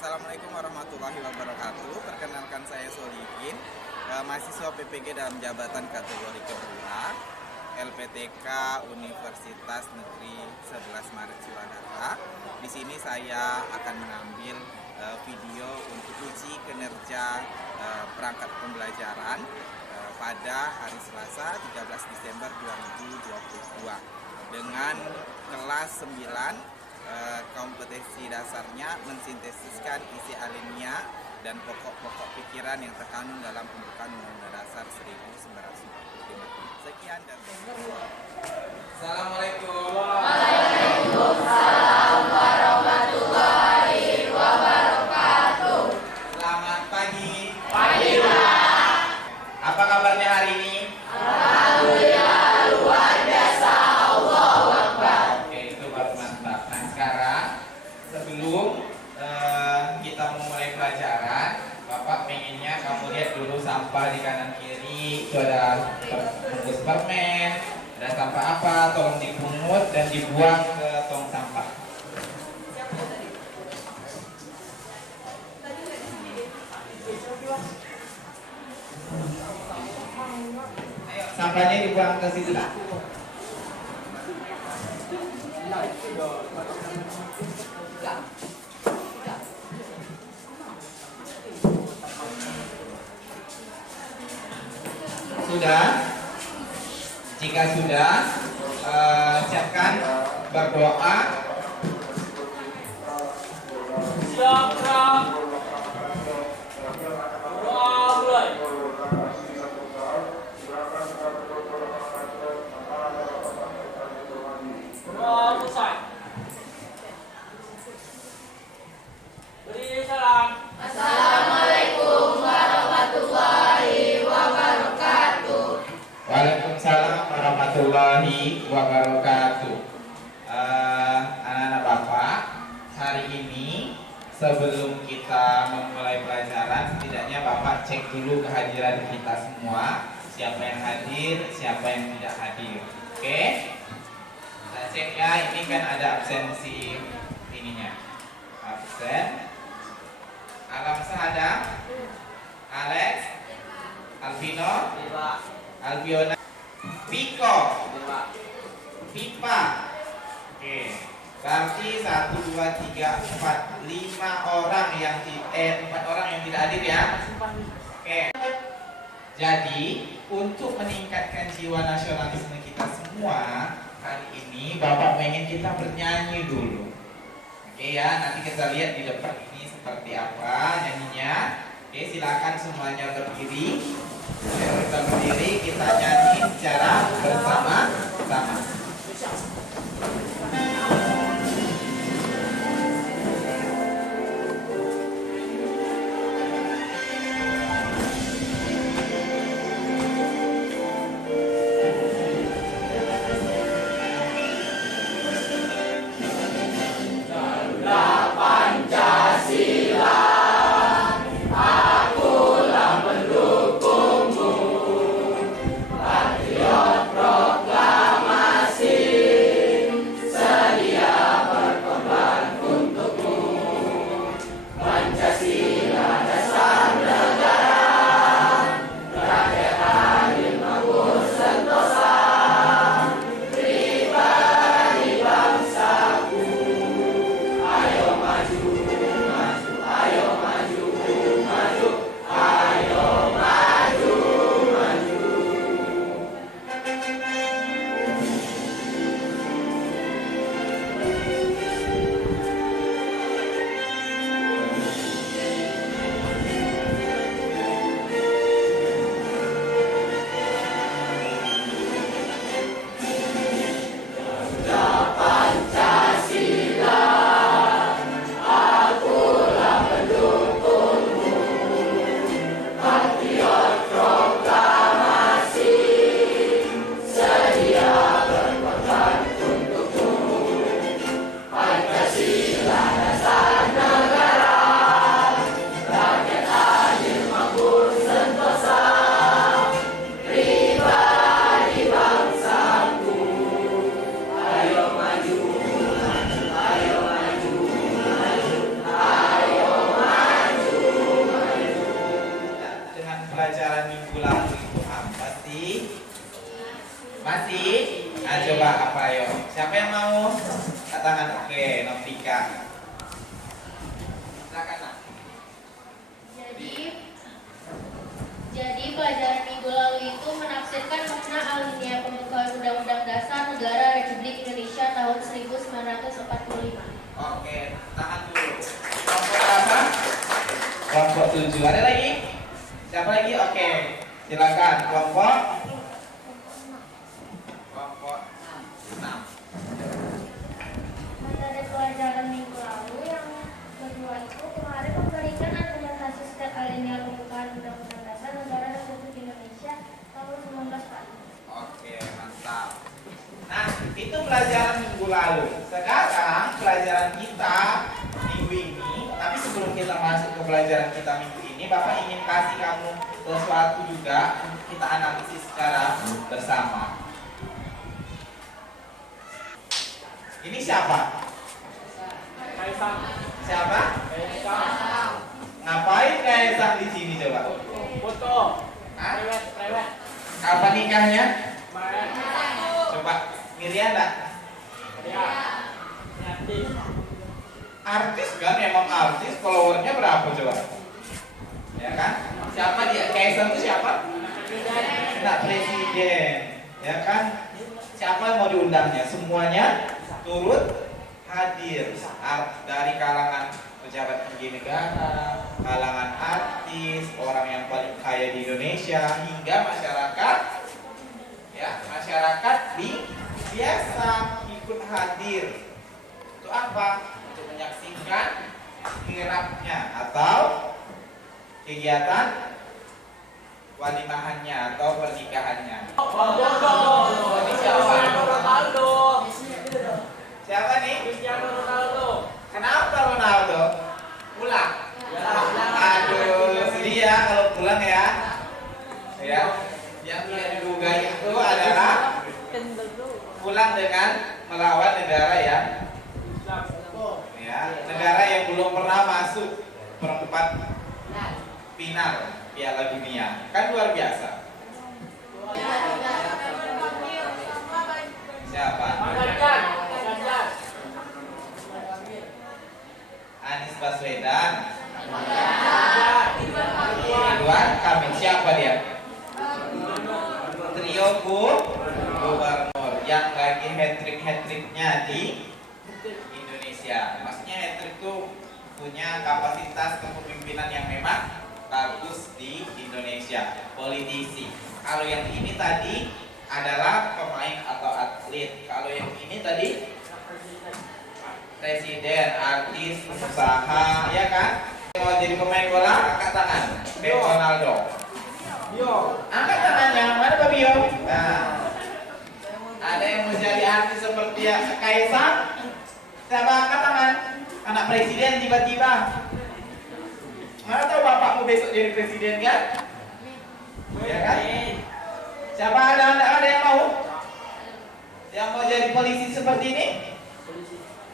Assalamualaikum warahmatullahi wabarakatuh. Perkenalkan saya Solihin, mahasiswa PPG dalam jabatan kategori kedua, LPTK Universitas Negeri 11 Maret Surakarta. Di sini saya akan mengambil video untuk uji kinerja perangkat pembelajaran pada hari Selasa 13 Desember 2022 dengan kelas 9. Kompetensi dasarnya mensintesiskan isi alinea dan pokok-pokok pikiran yang terkandung dalam pembukaan Undang-Undang Dasar 1945. Sekian dan Assalamualaikum. Waalaikumsalam warahmatullahi wabarakatuh. Selamat pagi. Pagi, Pak. Apa kabarnya hari ini? Alhamdulillah luar biasa. Allahu Akbar. Oke, itu baru mantap. Nah, sekarang sebelum kita memulai pelajaran, Bapak pengennya kamu lihat dulu sampah di kanan kiri. Itu ada bungkus permen, ada sampah apa, tolong dipungut dan dibuang ke tong sampah. Ayo, sampahnya dibuang ke situ lah. Sudah? Jika sudah, siapkan berdoa. Siap, siap. Doa mulai. Doa selesai. Beri salam. Assalamualaikum warahmatullahi wabarakatuh. Waalaikumsalam warahmatullahi wabarakatuh. Anak-anak Bapak, hari ini sebelum kita memulai pelajaran, setidaknya Bapak cek dulu kehadiran kita semua. Siapa yang hadir, siapa yang tidak hadir. Oke? Kita cek ya, ini kan ada absensi ininya. Absen. Alamsa ada? Alex? Alvino? Albiona, Piko, Pipa. Oke, berarti 1, 2, 3, 4, 5 orang yang 4 orang yang tidak hadir ya. Oke. Jadi untuk meningkatkan jiwa nasionalisme kita semua, hari ini Bapak pengen kita bernyanyi dulu. Oke ya, nanti kita lihat di depan ini seperti apa nyanyinya. Oke, silakan semuanya berdiri. Kita berdiri, kita nyanyi secara bersama-sama. Proklamasi apa ayo? Siapa yang mau? Katakan oke, Novika. Silakan nak. Jadi pelajaran minggu lalu itu menafsirkan makna alinea pembukaan Undang-Undang Dasar Negara Republik Indonesia tahun 1945. Oke, tahan dulu. Kelompok berapa? Kelompok 7. Ada lagi? Siapa lagi? Oke, silakan. Kelompok 6. Materi pelajaran minggu lalu yang kedua itu kemarin memberikan argumentasi setiap alinea pembukaan Undang-Undang Dasar Negara Republik Indonesia tahun 1945. Oke, mantap. Nah, itu pelajaran minggu lalu. Sekarang pelajaran kita minggu ini, tapi sebelum kita masuk ke pelajaran kita minggu ini, Bapak ingin kasih kamu sesuatu juga untuk kita analisis secara bersama. Ini siapa? Kaisang. Siapa? Kaisang. Ngapain Kaisang di sini coba? Foto. Hah? Prewed. Kapan nikahnya? Kemarin. Coba Miriam enggak? Ya. Artis. Artis kan, emang artis, followernya berapa coba? Ya kan? Siapa dia? Kaisang itu siapa? Anak presiden, ya kan? Siapa yang mau diundangnya? Semuanya turut hadir dari kalangan pejabat tinggi negara, kalangan artis, orang yang paling kaya di Indonesia, hingga masyarakat, ya masyarakat biasa ikut hadir. Itu apa? Untuk menyaksikan kirapnya atau kegiatan walimahannya atau pernikahannya. Ini siapa? Ronaldo. Siapa nih? Cristiano Ronaldo. Kenapa Ronaldo? Pulang. Ya. Aduh, sedih ya kalau pulang ya. Ya. Yang dia diduga itu adalah pulang dengan melawan negara yang ya, negara yang belum pernah masuk perempat final Piala Dunia. Kan luar biasa. Siapa? Ganjar. Anies Baswedan. Ridwan Kamil. Siapa dia? Trio gubernur yang lagi hat-trick-nya di Indonesia. Maksudnya hat-trick itu punya kapasitas kepemimpinan yang memang bagus di Indonesia. Politisi. Kalau yang ini tadi adalah pemain atau atlet. Kalau yang ini tadi presiden, artis, pengusaha, ya kan? Mau jadi pemain bola, angkat tangan. Ronaldo. Angkat tangannya, mana Pak Bio? Nah, ada yang mau jadi artis seperti Kaisang? Siapa angkat tangan? Anak presiden tiba-tiba. Mana tahu bapakmu besok jadi presiden kan? Ya kan? Siapa ada yang mau? Yang mau jadi polisi seperti ini?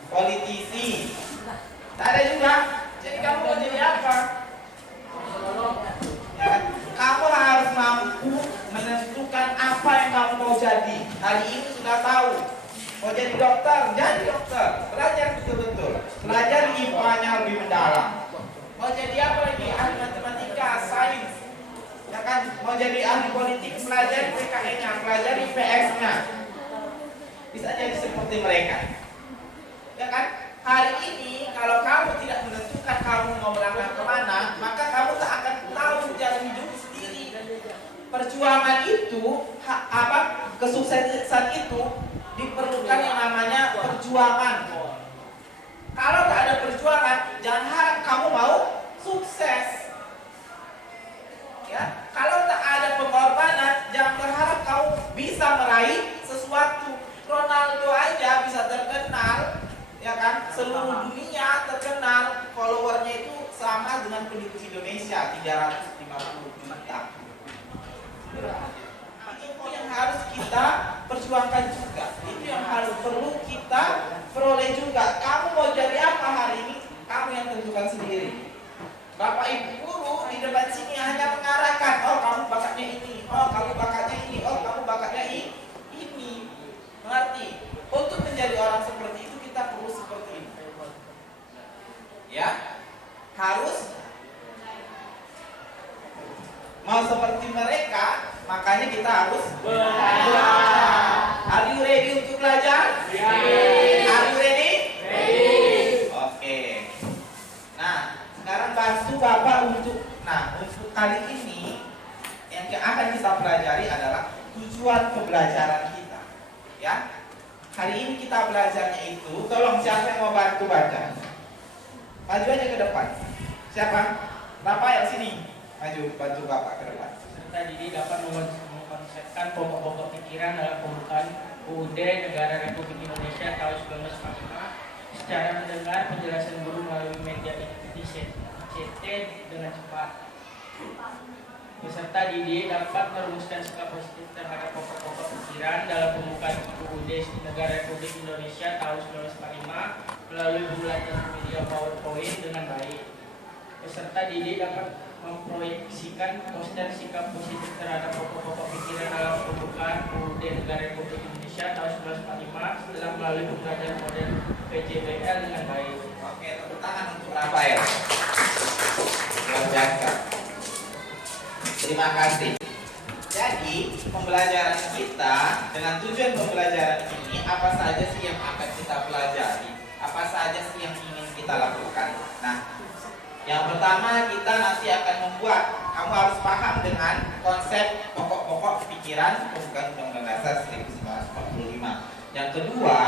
Politisi. Tak ada juga. Jadi kamu mau jadi apa? Ya kan? Kamu harus mampu menentukan apa yang kamu mau jadi. Hari ini sudah tahu. Mau jadi dokter, jadi dokter. Belajar betul-betul. Belajar IPA-nya lebih mendalam. Mau jadi apa lagi? Ahli matematika, sains. Ya kan? Mau jadi ahli politik, pelajari PKN-nya, pelajari PS-nya. Bisa jadi seperti mereka. Ya kan? Hari ini kalau kamu tidak menentukan kamu mau melangkah kemana, maka kamu tak akan tahu jalan hidup sendiri. Perjuangan itu, kesuksesan itu diperlukan yang namanya perjuangan. Kalau tak ada perjuangan, jangan harap kamu mau sukses. Ya, kalau tak ada pengorbanan, jangan berharap kamu bisa meraih sesuatu. Ronaldo aja bisa terkenal, ya kan? Seluruh dunia terkenal, followernya itu sama dengan penduduk Indonesia 350 juta. Itu yang harus kita perjuangkan juga. Itu yang harus perlu kita peroleh juga. Kamu mau jadi apa hari ini? Kamu yang tentukan sendiri. Bapak Ibu guru di depan sini hanya mengarahkan, oh kamu bakatnya ini, oh kamu bakatnya ini, oh kamu bakatnya ini. Mengerti? Are you ready? Ready. Oke. Nah, sekarang bantu Bapak untuk kali ini yang akan kita pelajari adalah tujuan pembelajaran kita. Ya. Hari ini kita belajarnya itu, tolong siapa yang mau bantu baca? Maju aja ke depan. Siapa? Bapak yang sini. Maju bantu Bapak ke depan. Peserta didik dapat mengkonsepkan pokok-pokok pikiran dalam pembukaan UUD Negara Republik Indonesia tahun 1945 secara mendengar penjelasan guru melalui media ikuti CT dengan cepat. Peserta didik dapat merumuskan sikap positif terhadap pokok-pokok pikiran dalam pembukaan UUD Negara Republik Indonesia tahun 1945 melalui bulanan media PowerPoint dengan baik. Peserta didik dapat memproyeksikan poster sikap positif terhadap pokok-pokok pikiran dalam pembukaan UUD Negara Republik Indonesia tahun 1945 setelah melalui pembelajaran model PJBL dengan baik. Oke, tepuk tangan untuk Rafael. Luar biasa. Terima kasih. Jadi, pembelajaran kita dengan tujuan pembelajaran ini apa saja sih yang akan kita pelajari? Apa saja sih yang ingin kita lakukan? Nah, yang pertama kita nanti akan membuat, kamu harus paham dengan konsep pokok-pokok pikiran pembukaan Undang-Undang Dasar 1945. Yang kedua,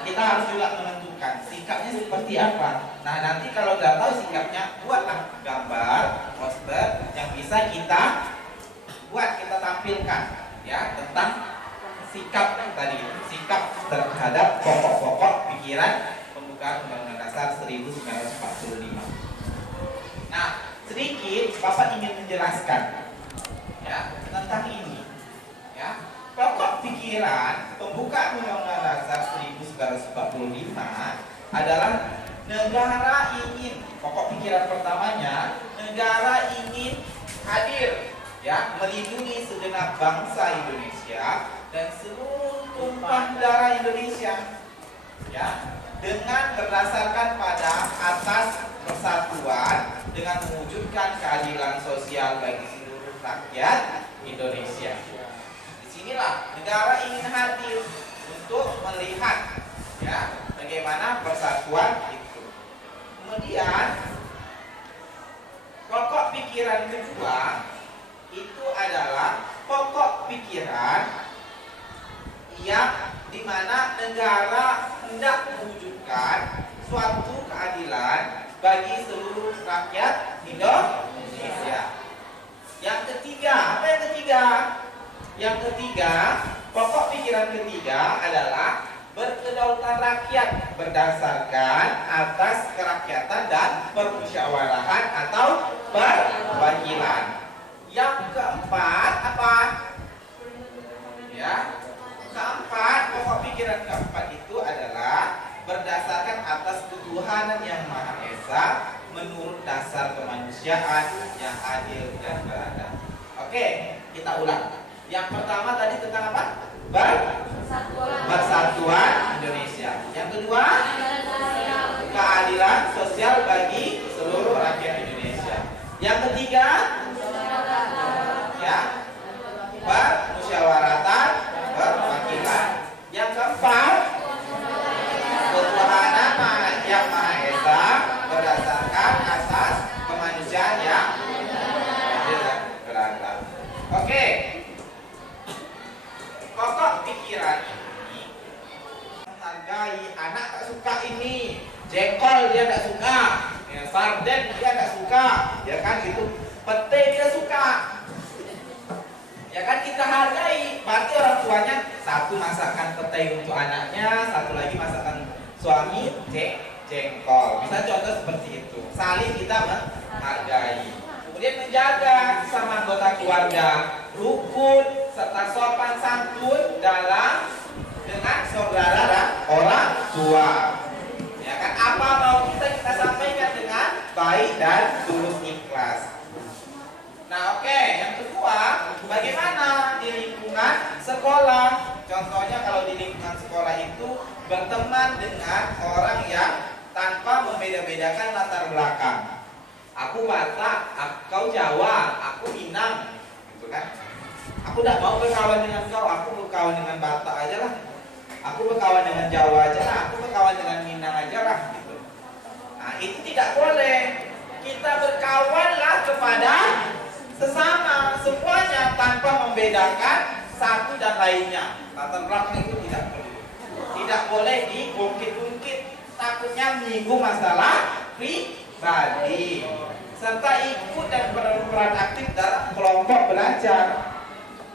kita harus juga menentukan sikapnya seperti apa. Nah, nanti kalau udah tahu sikapnya, buatlah gambar, poster yang bisa kita buat, kita tampilkan ya tentang sikap tadi, sikap terhadap pokok-pokok pikiran pembukaan Undang-Undang Dasar 1945. Nah, sedikit Bapak ingin menjelaskan ya tentang ini. Ya, pokok pikiran pembukaan Undang-Undang Dasar 1945 adalah negara ingin, pokok pikiran pertamanya, negara ingin hadir ya melindungi segenap bangsa Indonesia dan seluruh tumpah darah Indonesia ya dengan berdasarkan pada asas persatuan dengan mewujudkan keadilan sosial bagi seluruh rakyat Indonesia. Disinilah negara ingin hadir untuk melihat ya bagaimana persatuan itu. Kemudian pokok pikiran kedua itu adalah pokok pikiran yang dimana negara hendak mewujudkan suatu keadilan bagi seluruh rakyat Indonesia. Yang ketiga, apa yang ketiga? Yang ketiga, pokok pikiran ketiga adalah berkedaulatan rakyat berdasarkan atas kerakyatan dan permusyawarahan atau perwakilan. Yang keempat apa? Ya, keempat, pokok pikiran keempat itu adalah berdasarkan atas ketuhanan yang Maha Esa menurut dasar kemanusiaan yang adil dan beradab. Oke, kita ulang. Yang pertama tadi tentang apa? Persatuan Indonesia. Yang kedua, keadilan sosial bagi seluruh rakyat Indonesia. Yang ketiga, ya, permusyawaratan perwakilan. Yang keempat, ketuhanan yang Maha Esa berdasarkan asas kemanusiaan yang adil dan beradab. Oke. Pokok pikiran ini menghargai. Anak tak suka ini, jengkol dia tak suka, ya, sarden dia tak suka, ya kan gitu. Pete dia suka, ya kan, kita hargai. Berarti orang tuanya satu masakan pete untuk anaknya, satu lagi masakan suami jengkol. Bisa contoh seperti itu. Saling kita menghargai. Kemudian menjaga sama anggota keluarga, rukun serta sopan santun dalam dengan saudara dan orang tua. Ya kan, apa mau kita sampaikan dengan baik dan tulus ikhlas. Nah, oke, yang kedua, bagaimana di lingkungan sekolah? Contohnya kalau di lingkungan sekolah itu berteman dengan orang yang tanpa membeda-bedakan latar belakang. Aku Batak, kau Jawa, aku Minang, gitu kan? Aku tidak mau berkawan dengan kau, aku berkawan dengan Batak aja lah. Aku berkawan dengan Jawa aja lah, aku berkawan dengan Minang aja lah gitu. Nah, itu tidak boleh. Kita berkawanlah kepada sesama, semuanya tanpa membedakan satu dan lainnya. Latar belakang itu tidak perlu. Tidak boleh diungkit-ungkit, takutnya menyinggung masalah pribadi. Serta ikut dan berperan aktif dalam kelompok belajar.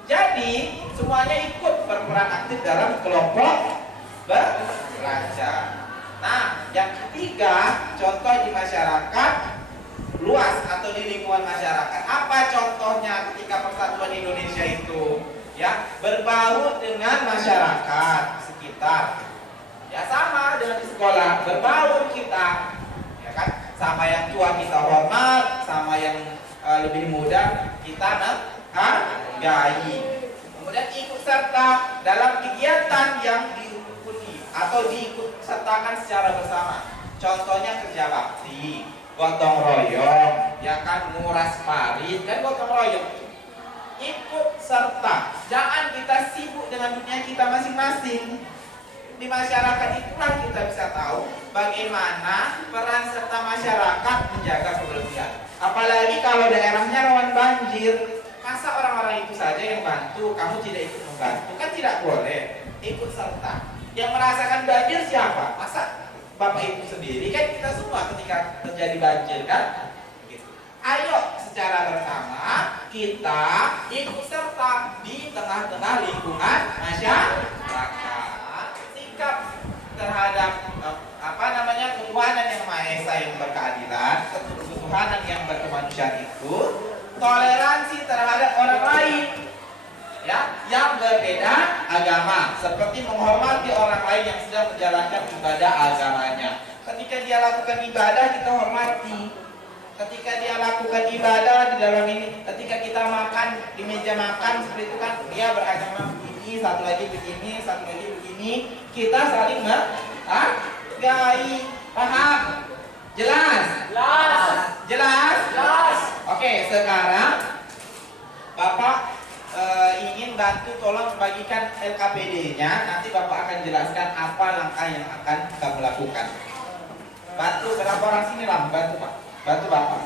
Jadi semuanya ikut berperan aktif dalam kelompok belajar. Nah, yang ketiga, contoh di masyarakat luas atau di lingkungan masyarakat. Apa contohnya ketika persatuan Indonesia itu? Ya, berbaur dengan masyarakat sekitar. Ya, sama dengan di sekolah, berbaur kita. Ya kan? Sama yang tua kita hormat, sama yang lebih muda kita menghargai. Kemudian ikut serta dalam kegiatan yang diikuti atau diikut sertakan secara bersama. Contohnya kerja bakti, gotong royong, ya kan, nguras parit, kan gotong royong. Ikut serta, jangan kita sibuk dengan dunia kita masing-masing. Di masyarakat itulah kita bisa tahu bagaimana peran serta masyarakat menjaga kebersihan. Apalagi kalau daerahnya rawan banjir, masa orang-orang itu saja yang bantu, kamu tidak ikut membantu? Kan tidak boleh. Ikut serta. Yang merasakan banjir siapa? Masa Bapak Ibu sendiri? Kan kita semua ketika terjadi banjir kan? Gitu. Ayo secara bersama kita ikut serta di tengah-tengah lingkungan masyarakat. Sikap terhadap ketuhanan yang Maha Esa yang berkeadilan, ketuhanan yang berkemanusiaan itu, toleransi terhadap orang lain, ya, yang berbeda agama, seperti menghormati orang lain yang sedang menjalankan ibadah agamanya. Ketika dia lakukan ibadah, kita hormati. Ketika dia lakukan ibadah di dalam ini, ketika kita makan di meja makan seperti itu kan, dia beragama begini, satu lagi begini, satu lagi begini, kita saling menghargai. Paham? Jelas? Jelas? Oke, sekarang Bapak ingin bantu tolong bagikan LKPD-nya. Nanti Bapak akan jelaskan apa langkah yang akan kamu lakukan. Bantu berapa orang sini lah, bantu Pak. Bantu Bapak.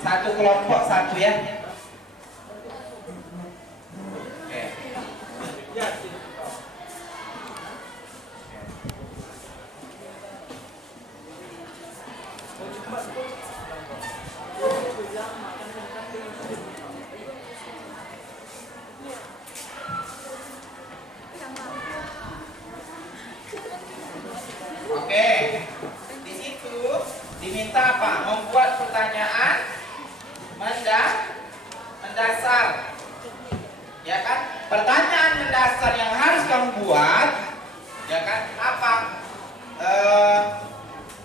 Satu kelompok satu ya. Oke. Oke, di situ diminta apa? Membuat pertanyaan mendasar, ya kan? Pertanyaan mendasar yang harus kamu buat, ya kan? Apa?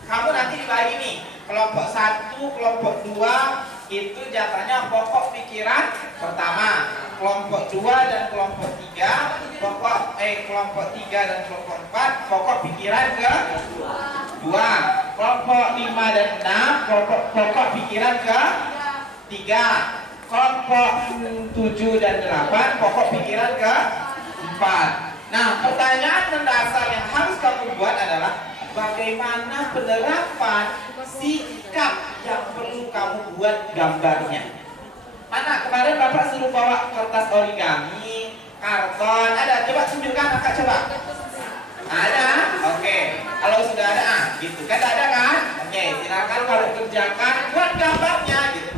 Kamu nanti dibagi nih, kelompok 1, kelompok 2 itu jatahnya pokok pikiran pertama, kelompok 2 dan kelompok 3 kelompok 3 dan kelompok 4 pokok pikiran ke-2, kelompok 5 dan 6 pokok pikiran ke-3, kelompok 7 dan 8 pokok pikiran ke-4. Nah, pertanyaan mendasar yang harus kamu buat adalah bagaimana penerapan sikap yang perlu kamu buat gambarnya. Mana kemarin Bapak suruh bawa kertas origami, karton, ada? Coba tunjukkan, Kakak coba. Ada? Oke. Kalau sudah ada, gitu kan ada kan? Oke, silakan kalau kerjakan, buat gambarnya gitu.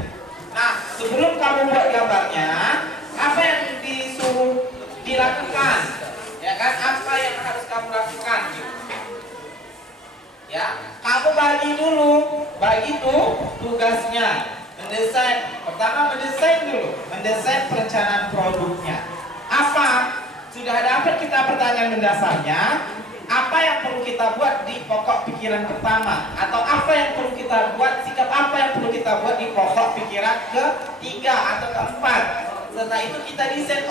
Nah, sebelum kamu buat gambarnya, apa yang disuruh dilakukan? Ya kan? Apa yang harus kamu lakukan gitu. Ya, kamu bagi tugasnya, mendesain. Pertama mendesain dulu, mendesain perencanaan produknya. Apa? Sudah dapat kita pertanyaan mendasarnya. Apa yang perlu kita buat di pokok pikiran pertama? Atau apa yang perlu kita buat, sikap apa yang perlu kita buat di pokok pikiran ke-3 atau ke-4? Setelah itu kita desain,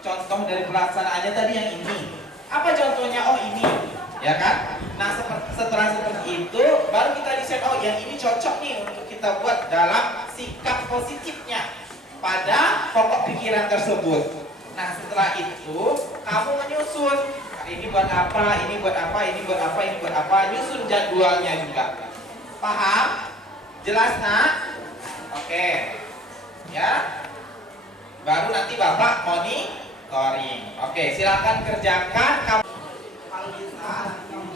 contoh dari pelaksanaannya tadi yang ini. Apa contohnya? Oh ini. ya kan? Nah setelah seperti itu baru kita desain, oh yang ini cocok nih untuk kita buat dalam sikap positifnya pada pokok pikiran tersebut. Nah setelah itu kamu menyusun, ini buat apa, ini buat apa, ini buat apa, ini buat apa, nyusun jadwalnya juga. Paham? Jelas nak? Oke, ya. Baru nanti bapak monitoring. Oke, silakan kerjakan. Kamu kalau bisa kamu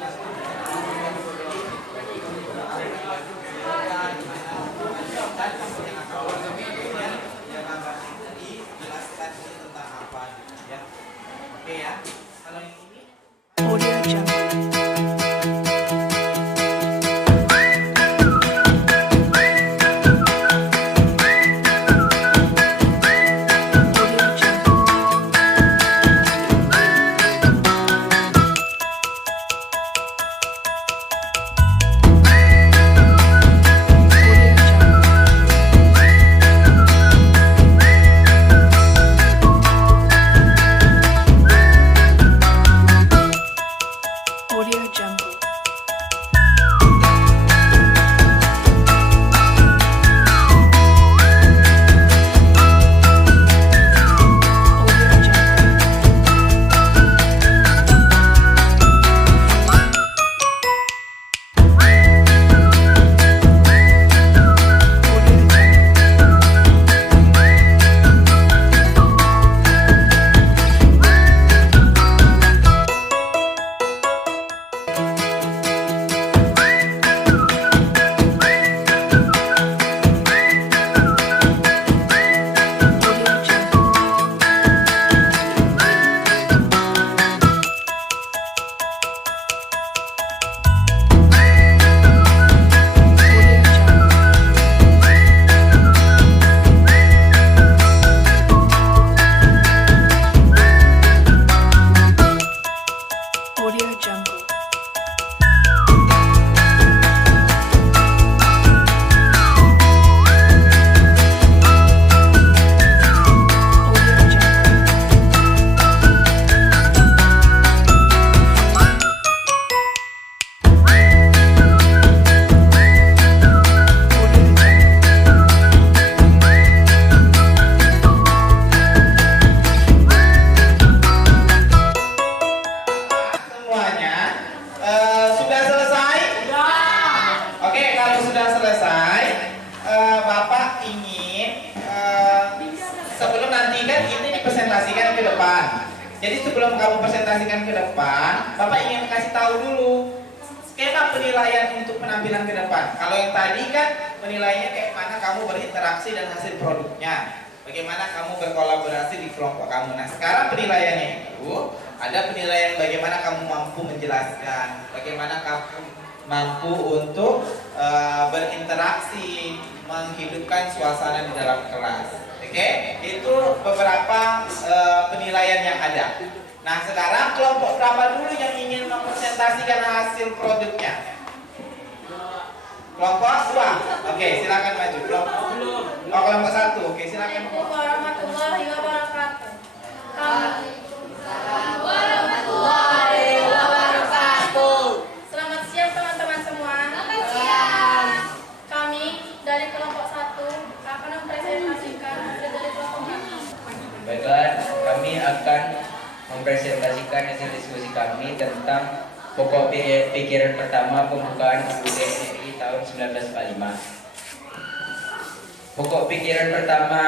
dijelaskan tentang apa, ya. Oke ya. Kalau yang ini Audio Jungle. Audio Jungle. Audio Jungle. Audio Jungle. Audio Jungle. Audio Jungle. Audio Jungle. Audio Jungle. Audio Jungle. semuanya sudah selesai? Oke, kalau sudah selesai, Bapak ingin sebelum nanti kan ini dipresentasikan ke depan. Jadi sebelum kamu presentasikan ke depan, Bapak ingin kasih tahu dulu skema penilaian untuk penampilan ke depan. Kalau yang tadi kan penilaiannya kayak mana kamu berinteraksi dan hasil produknya, bagaimana kamu berkolaborasi di kelompok kamu. Nah sekarang penilaiannya itu ada penilaian bagaimana kamu mampu menjelaskan, bagaimana kamu mampu untuk berinteraksi, menghidupkan suasana di dalam kelas. Oke, itu beberapa penilaian yang ada. Nah sekarang kelompok berapa dulu yang ingin mempresentasikan hasil produknya? Kelompok 2. Oke, silakan maju. Kelompok 1. Oke, silakan. Assalamualaikum warahmatullahi wabarakatuh. Selamat siang teman-teman semua. Kami dari kelompok 1 akan mempresentasikan hasil dari kelompok 1. Baiklah, kami akan mempresentasikan hasil diskusi kami tentang pokok pikiran pertama pembukaan UUD NRI tahun 1945. Pokok pikiran pertama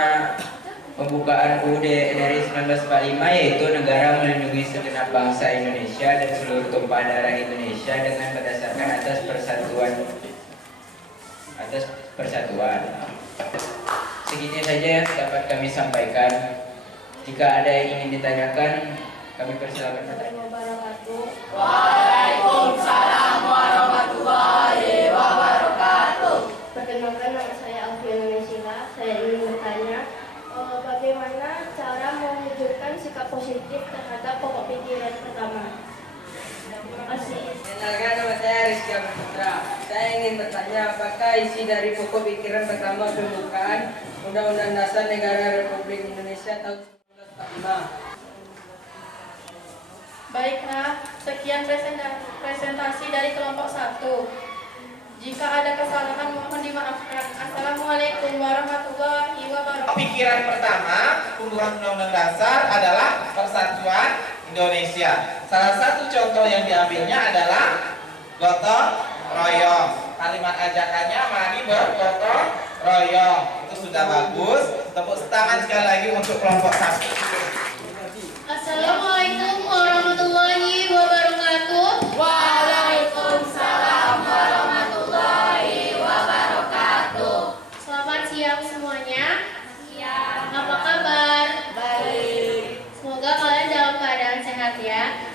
pembukaan UUD NRI 1945 yaitu negara melindungi segenap bangsa Indonesia dan seluruh tumpah darah Indonesia dengan berdasarkan atas persatuan. Segini saja yang dapat kami sampaikan. Jika ada yang ingin ditanyakan, kami persilakan bertanya. Waalaikumsalam warahmatullahi wabarakatuh. Perkenalkan, nama saya Alfiana Nesila. Saya ingin bertanya, bagaimana cara mewujudkan sikap positif terhadap pokok pikiran pertama? Terima kasih. Kenalkan, nama saya Rizky Putra. Saya ingin bertanya, apakah isi dari pokok pikiran pertama pembukaan Undang-Undang Dasar Negara Republik Indonesia tahun 1945? Baiklah, sekian presentasi dari kelompok 1. Jika ada kesalahan mohon dimaafkan. Assalamualaikum warahmatullahi wabarakatuh. Pikiran pertama pembukaan Undang-Undang Dasar adalah Persatuan Indonesia. Salah satu contoh yang diambilnya adalah gotong royong. Kalimat ajakannya mari bergotong royong. Itu sudah bagus. Tepuk tangan sekali lagi untuk kelompok 1. Assalamualaikum warahmatullahi wabarakatuh. Waalaikumsalam warahmatullahi wabarakatuh. Selamat siang semuanya. Siang. Apa kabar? Baik. Semoga kalian dalam keadaan sehat ya.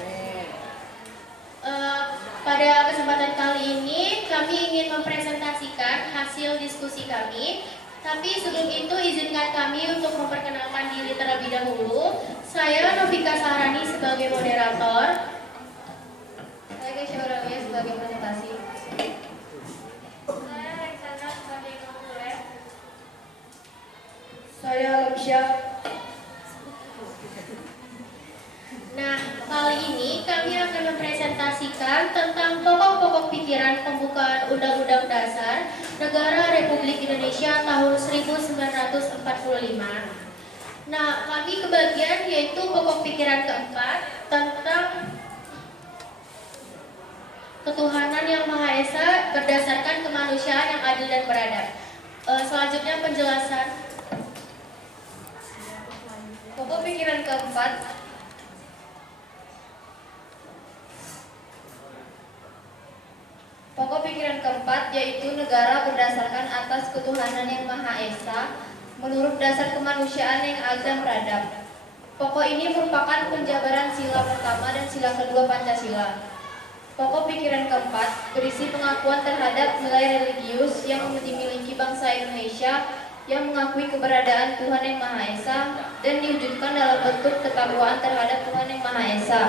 Pada kesempatan kali ini kami ingin mempresentasikan hasil diskusi kami. Tapi sebelum itu izinkan kami untuk memperkenalkan diri terlebih dahulu. Saya Novika Sahrani sebagai moderator. Saya Kesha Aurelia sebagai presentasi. Saya Alexandra sebagai konsulen. Saya Alexia. Nah, kali ini kami akan mempresentasikan tentang pokok-pokok pikiran pembukaan Undang-Undang Dasar Negara Republik Indonesia tahun 1945. Nah, kami kebagian yaitu pokok pikiran keempat tentang ketuhanan yang Maha Esa berdasarkan kemanusiaan yang adil dan beradab. Selanjutnya penjelasan pokok pikiran keempat. Pokok pikiran keempat yaitu negara berdasarkan atas ketuhanan yang Maha Esa menurut dasar kemanusiaan yang adil dan beradab. Pokok ini merupakan penjabaran sila pertama dan sila kedua Pancasila. Pokok pikiran keempat berisi pengakuan terhadap nilai religius yang dimiliki bangsa Indonesia yang mengakui keberadaan Tuhan yang Maha Esa dan diwujudkan dalam bentuk ketakwaan terhadap Tuhan yang Maha Esa.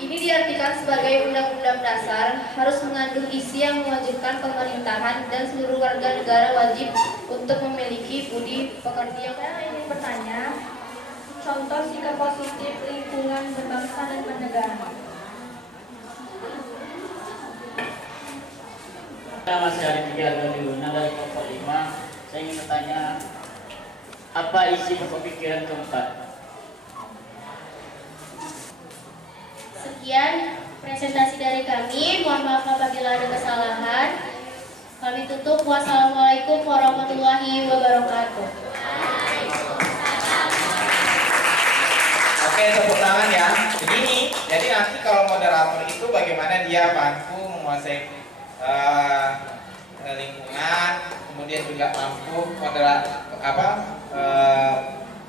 Ini diartikan sebagai undang-undang dasar harus mengandung isi yang mewajibkan pemerintahan dan seluruh warga negara wajib untuk memiliki budi pekerti. Saya ingin bertanya, contoh sikap positif lingkungan berbangsa dan bernegara. Nama saya Arif Adi Luna dari kelompok 5. Saya ingin bertanya, apa isi pokok pikiran keempat? Sekian presentasi dari kami. Mohon maaf apabila ada kesalahan. Kami tutup. Wassalamualaikum warahmatullahi wabarakatuh. Oke, tepuk tangan ya. Begini, jadi nanti kalau moderator itu bagaimana dia mampu menguasai lingkungan, kemudian juga mampu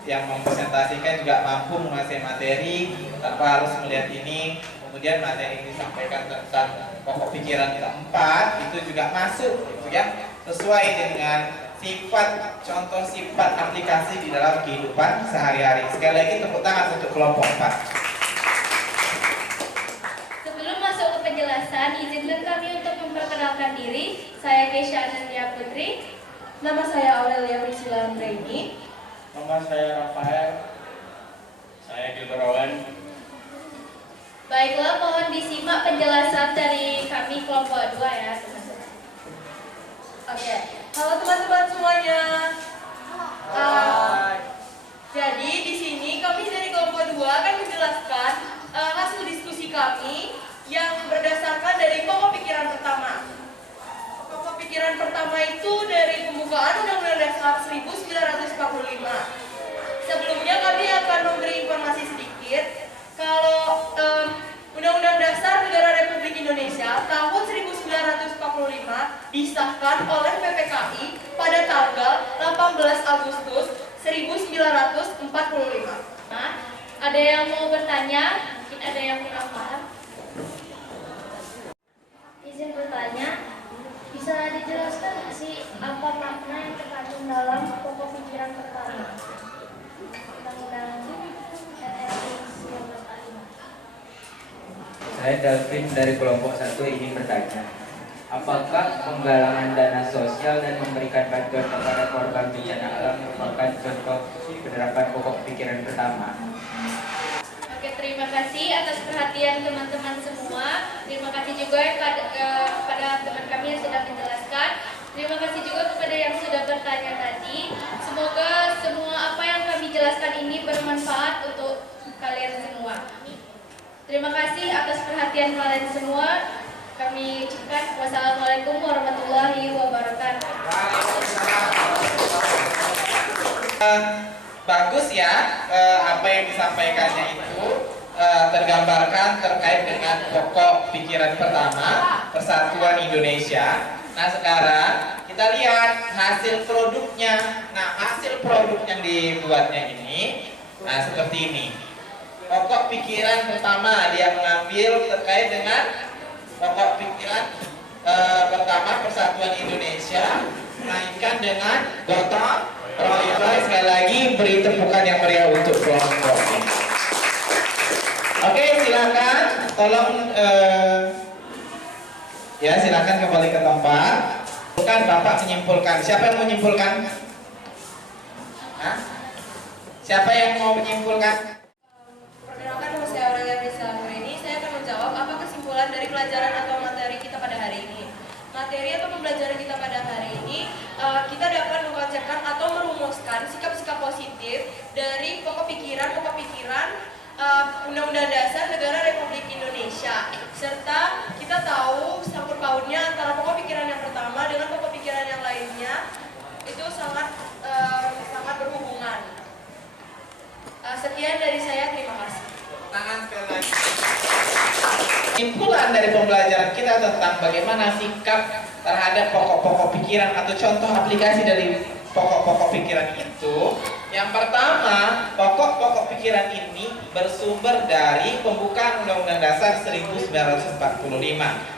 yang mempresentasikan juga mampu menguasai materi tanpa harus melihat ini. Kemudian materi yang disampaikan tentang pokok pikiran keempat itu juga masuk gitu ya, sesuai dengan contoh sifat aplikasi di dalam kehidupan sehari-hari. Sekali lagi tepuk tangan untuk kelompok 4. Sebelum masuk ke penjelasan, izinkan kami untuk memperkenalkan diri. Saya Kesha Anandria Putri. Nama saya Aurelia Priscilla Andreini. Nama saya Rafael. Saya Gilberawan. Baiklah, mohon disimak penjelasan dari kami kelompok 2 ya. Oke, halo teman-teman semuanya. Jadi di sini kami dari kelompok 2 akan menjelaskan hasil diskusi kami yang berdasarkan dari pokok pikiran pertama. Pokok pikiran pertama itu dari pembukaan Undang-Undang Dasar 1945. Sebelumnya kami akan memberi informasi sedikit kalau Undang-Undang Dasar Negara Republik Indonesia tahun 1945 disahkan oleh PPKI pada tanggal 18 Agustus 1945. Ada yang mau bertanya? Mungkin ada yang kurang paham. Izin bertanya, bisa dijelaskan nggak sih apa makna yang terkandung dalam pokok pikiran pertama Undang-Undang RRI 1945? Saya Dalvin dari kelompok 1 ingin bertanya, apakah penggalangan dana sosial dan memberikan bantuan kepada korban bencana alam merupakan contoh penerapan pokok pikiran pertama? Oke, terima Terima kasih atas perhatian teman-teman semua. Terima kasih juga kepada teman kami yang sudah menjelaskan. Terima kasih juga kepada yang sudah bertanya tadi. Semoga semua apa yang kami jelaskan ini bermanfaat untuk kalian semua. Terima kasih atas perhatian kalian semua. Kami ucapkan wassalamualaikum warahmatullahi wabarakatuh. Bagus ya, apa yang disampaikannya itu tergambarkan terkait dengan pokok pikiran pertama Persatuan Indonesia. Nah sekarang kita lihat hasil produknya. Nah hasil produk yang dibuatnya ini, nah seperti ini. Pokok pikiran pertama dia mengambil terkait dengan pokok pikiran pertama Persatuan Indonesia, mainkan dengan gotong royong. Sekali lagi beri tepukan yang meriah untuk kelompok ini. Oke, silakan tolong ya silakan kembali ke tempat. Bukan Bapak menyimpulkan. Siapa yang mau menyimpulkan? Hah? Siapa yang mau menyimpulkan? Perkenalkan, nama saya Aurelia Brisa ini. Saya akan menjawab apa kesimpulan dari pelajaran atau materi kita pada hari ini. Materi atau pembelajaran kita pada hari ini, kita dapat mengkaji atau merumuskan sikap-sikap positif dari pokok pikiran Undang-Undang Dasar Negara Republik Indonesia, serta kita tahu sangkut pautnya antara pokok pikiran yang pertama dengan pokok pikiran yang lainnya itu sangat berhubungan. Sekian dari saya, terima kasih. Tangan sekali lagi. Kesimpulan dari pembelajaran kita tentang bagaimana sikap terhadap pokok-pokok pikiran atau contoh aplikasi dari pokok-pokok pikiran itu. Yang pertama, pokok-pokok pikiran ini bersumber dari pembukaan Undang-Undang Dasar 1945.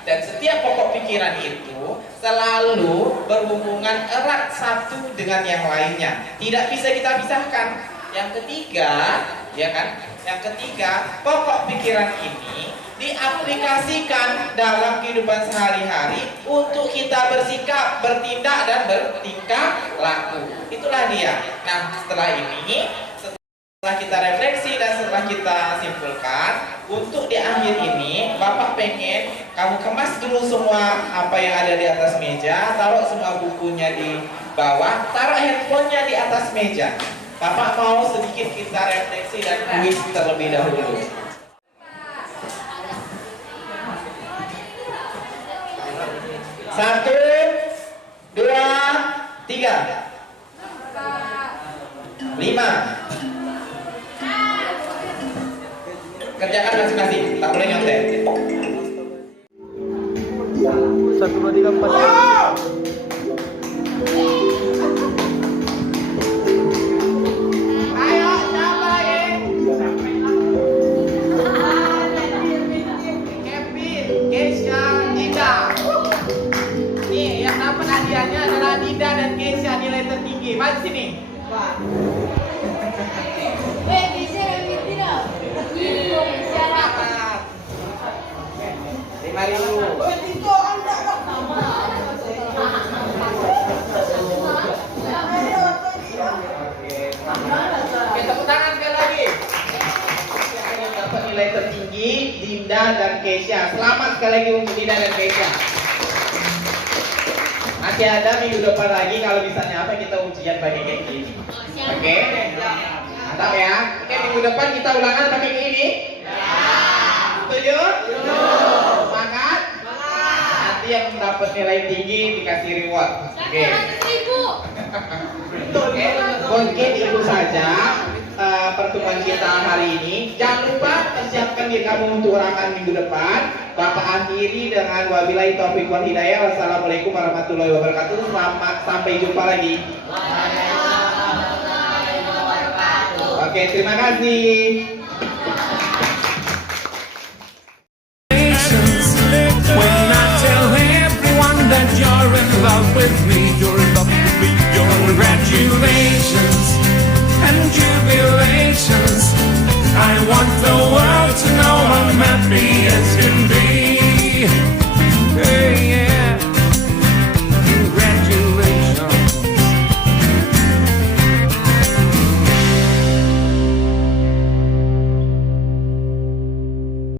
Dan setiap pokok pikiran itu selalu berhubungan erat satu dengan yang lainnya. Tidak bisa kita pisahkan. Yang ketiga, ya kan? Yang ketiga, pokok pikiran ini diaplikasikan dalam kehidupan sehari-hari untuk kita bersikap, bertindak, dan bertingkah laku. Itulah dia. Nah, setelah kita refleksi dan setelah kita simpulkan, untuk di akhir ini, Bapak pengen kamu kemas dulu semua apa yang ada di atas meja, taruh semua bukunya di bawah, taruh handphonenya di atas meja. Bapak mau sedikit kita refleksi dan kuis terlebih dahulu. Satu, dua, tiga, 5. Kerjakan masing-masing, tak boleh nyontek. 1, 2, 3, 4. Hadiahnya adalah Dinda dan Keisha nilai tertinggi. Mari sini. Oke, tepuk tangan sekali lagi. Yang dapat nilai tertinggi Dinda dan Keisha. Selamat sekali lagi untuk Dinda dan Keisha. Masih ada minggu depan lagi kalau misalnya apa kita ujian pakai kayak gini. Oke? Mantap ya. Oke, minggu depan kita ulangan pakai ini. Setuju? Semangat? Nanti yang dapat nilai tinggi dikasih reward. Oke. Mungkin itu saja pertemuan kita hari ini. Jangan lupa persiapkan diri kamu untuk ulangan minggu depan. Bapak akhiri dengan wabillahi taufiq wal hidayah. Wassalamualaikum warahmatullahi wabarakatuh. Selamat sampai jumpa lagi. Oke, terima kasih. When I tell everyone that you're in love with me, you're in love with me, congratulations, and you